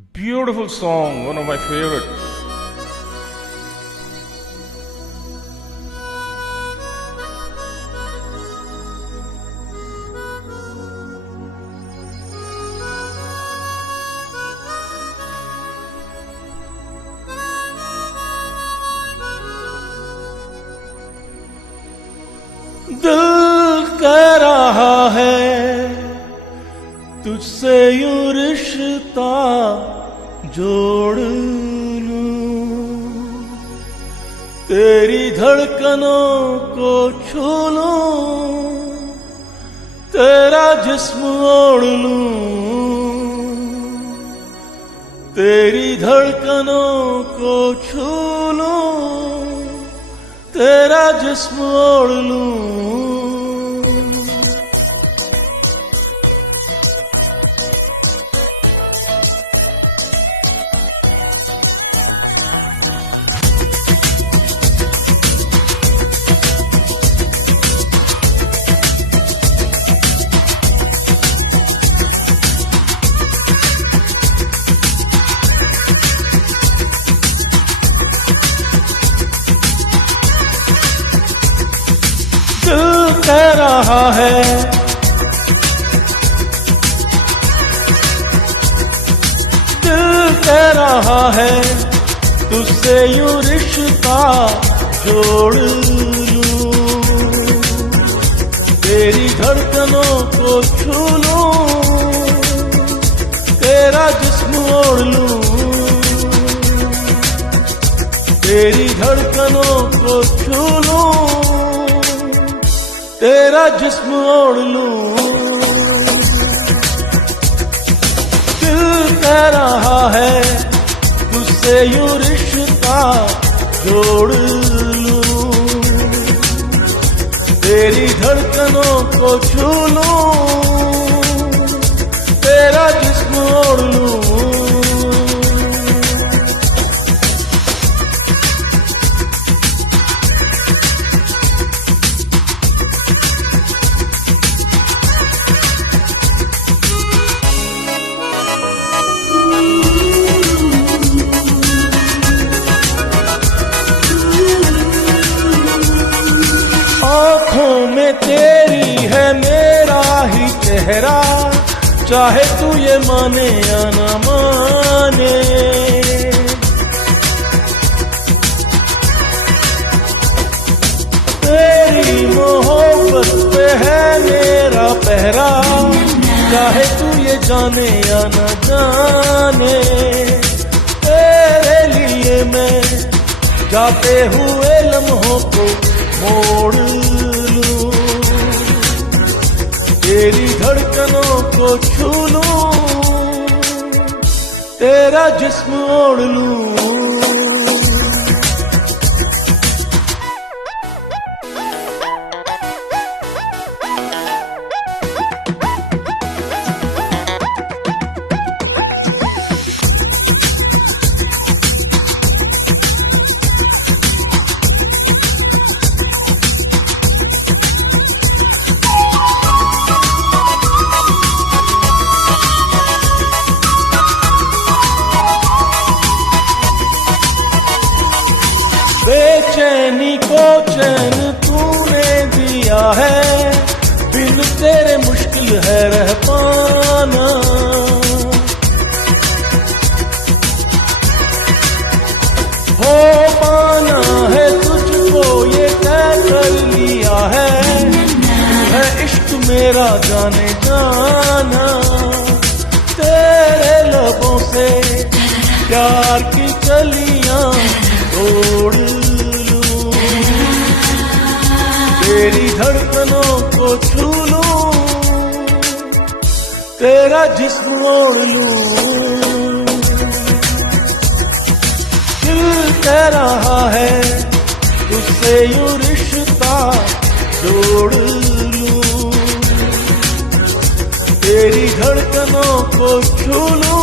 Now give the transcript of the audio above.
Beautiful song, one of my favorite. दिल कह रहा है तुझसे यूं रिश्ता जोड़ लूं, तेरी धड़कनों को छू लूं, तेरा जिस्म ओढ़ लूं, तेरी धड़कनों को छू लूं, तेरा जिस्म ओढ़ लूं। दिल कह रहा है दिल कह रहा है तुझसे यूं रिश्ता जोड़ लूं, तेरी धड़कनों को छू लूं, तेरा जिस्म ओढ़ लूं, तेरी धड़कनों को छू लूं, तेरा जिस्म ओढ़ लूं। दिल कह रहा है तुझसे यूं रिश्ता जोड़ लूं, तेरी धड़कनों को छू लूं, तेरा जिस्म ओढ़ लूं। आँखों में तेरी है मेरा ही चेहरा, चाहे तू ये माने या ना माने। तेरी मोहब्बत पे है मेरा पहरा, चाहे तू ये जाने या ना जाने। तेरे लिए मैं जाते हुए लम्हों को मोड़ लूं, तेरी धड़कनों को छू लूं, तेरा जिस्म ओढ़ लूं। बेचैनी को चैन तूने दिया है, बिन तेरे मुश्किल है रह पाना। हो पाना है तुझको ये तय कर लिया है, है इश्क मेरा जाने जाना। तेरे लबों से प्यार की कलियां तोड़ लूं, तेरी धड़कनों को छू लूं, तेरा जिस्म ओढ़ लूं। दिल कह रहा है तुझसे यूं रिश्ता जोड़ लूं, तेरी धड़कनों को छू लूं,